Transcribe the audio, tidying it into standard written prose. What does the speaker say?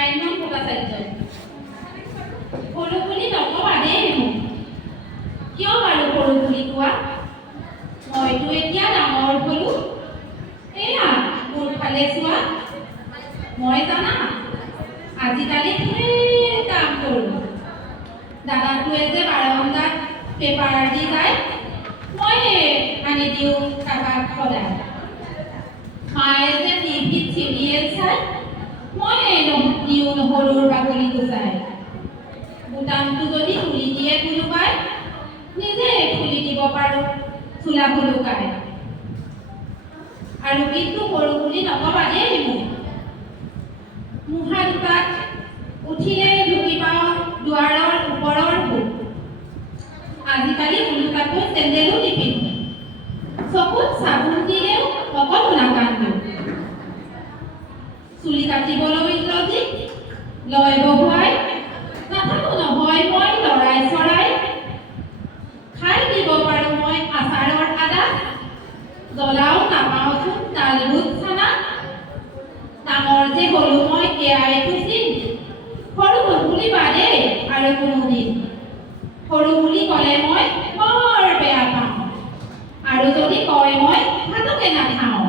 আইনমান ভট্টাচাৰ্য। সৰু বুলি নকবা দেই মোক। কিয় বাৰু সৰু বুলি কোৱা? মইতো এতিয়া ডাঙৰ হ'লো। এয়া মোৰ ফালে চোৱা। মই জানা আজিকালি ঢেৰ কাম কৰোঁ। দাদাটোৱে যে বাৰান্দাত পেপাৰ দি যায়, মই আনি দিওঁ কাবাক সদায়। মায়ে যে টিভিত চিৰিয়েল চাই, মই দিওঁ নহৰুৰ বাকলি গুচাই। বুটামটো যদি খুলি দিয়ে কোনোবাই, নিজে খুলি দিব পাৰোঁ চোলা ভুলুকাই। আৰু কিন্তু সৰু বুলি নকবা দেই মোক। মুহা দুটাত উঠিলেই ঢুকি পাওঁ দুৱাৰৰ ওপৰৰ ভোক। আজিকালি ওলোটাকৈ চেণ্ডেলো নিপিন্ধো। চকুত চাবোন দিলেও অকণো নাকান্দো। চুলি কাটিবলৈ যদি লয় বহুৱাই, নাথাকো নহয় মই লৰাই চৰাই। খাই দিব পাৰোঁ মই আচাৰৰ আদা, জ্বলাও নাপাওঁচোন তালবুট চানা। ডাঙৰ যে হ'লো মই এয়াইতো চিন। সৰু নুবুলিবা দেই আৰু কোনোদিন। সৰু বুলি ক'লে মই বৰ বেয়া পাওঁ। আৰু যদি কয় মই ভাতকে নাখাওঁ।